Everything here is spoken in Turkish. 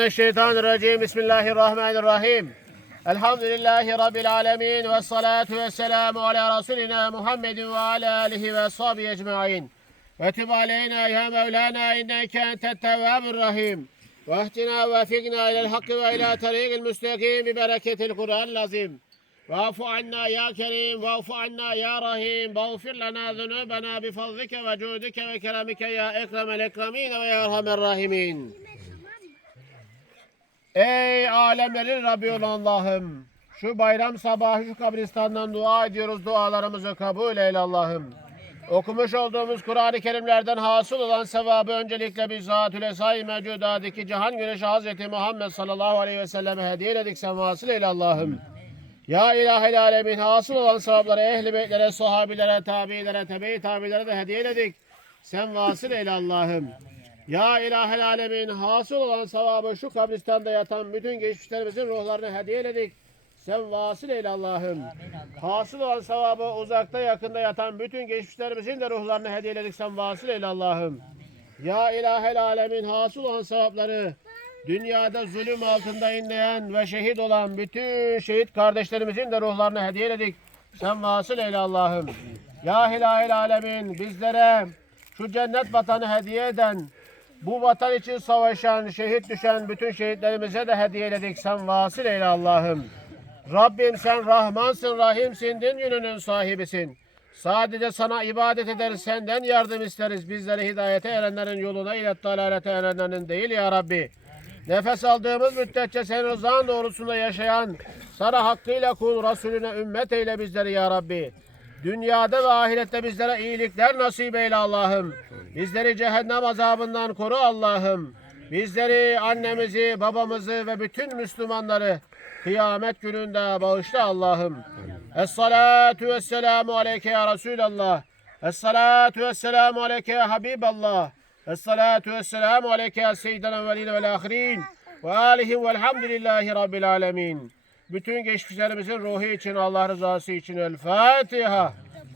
الشيطان الرجيم بسم الله الرحمن الرحيم الحمد لله رب العالمين والصلاة والسلام على رسولنا محمد وعلى آله وأصحابه أجمعين وتب علينا يا مولانا إنك أنت التواب الرحيم واهدنا ووفقنا إلى الحق وإلى طريق المستقيم ببركة القرآن العظيم واعف عنا يا كريم واعف عنا يا رحيم واغفر لنا ذنوبنا بفضلك وجودك وكرمك يا أكرم الأكرمين ويا أرحم الراحمين Ey alemlerin Rabbi olan Allah'ım. Şu bayram sabahı şu kabristandan dua ediyoruz. Dualarımızı kabul eyle Allah'ım. Okumuş olduğumuz Kur'an-ı Kerimlerden hasıl olan sevabı öncelikle bizzat-ül esai mevcudadaki cihan güneşi Hazreti Muhammed sallallahu aleyhi ve selleme hediye edik. Sen vasıl eyle Allah'ım. Ya ilahel alemin hasıl olan sevapları ehli beytlere, sahabilere, tabiilere, tebe-i tabiilere de hediye edik. Sen vasıl eyle Allah'ım. Ya ilahel alemin hasıl olan sevabı şu kabristanda yatan bütün geçmişlerimizin ruhlarını hediye edik. Sen vasıl eyle Allah'ım. Hasıl olan sevabı uzakta yakında yatan bütün geçmişlerimizin de ruhlarını hediye edik. Sen vasıl eyle Allah'ım. Ya ilahel alemin hasıl olan sevapları dünyada zulüm altında inleyen ve şehit olan bütün şehit kardeşlerimizin de ruhlarını hediye edik. Sen vasıl eyle Allah'ım. Ya ilahel alemin bizlere şu cennet vatanı hediye eden bu vatan için savaşan, şehit düşen bütün şehitlerimize de hediye ededik. Sen vasıl eyle Allah'ım. Rabbim sen Rahmansın, Rahimsin, din yönünün sahibisin. Sadece sana ibadet ederiz, senden yardım isteriz. Bizleri hidayete erenlerin yoluna ile dalalete erenlerin değil ya Rabbi. Nefes aldığımız müddetçe senin rızan doğrusunda yaşayan, sana hakkıyla kul, Resulüne ümmet eyle bizleri ya Rabbi. Dünyada ve ahirette bizlere iyilikler nasip eyle Allah'ım. Bizleri cehennem azabından koru Allah'ım. Bizleri, annemizi, babamızı ve bütün Müslümanları kıyamet gününde bağışla Allah'ım. Es-salatu vesselamu aleyke ya Resulallah. Es-salatu vesselamu aleyke ya Habiballah. Es-salatu vesselamu aleyke ya seyyidel evveline vel ahirin. Ve alihi velhamdülillahi rabbil alemin. Bütün geçmişlerimizin ruhu için, Allah rızası için El Fatiha.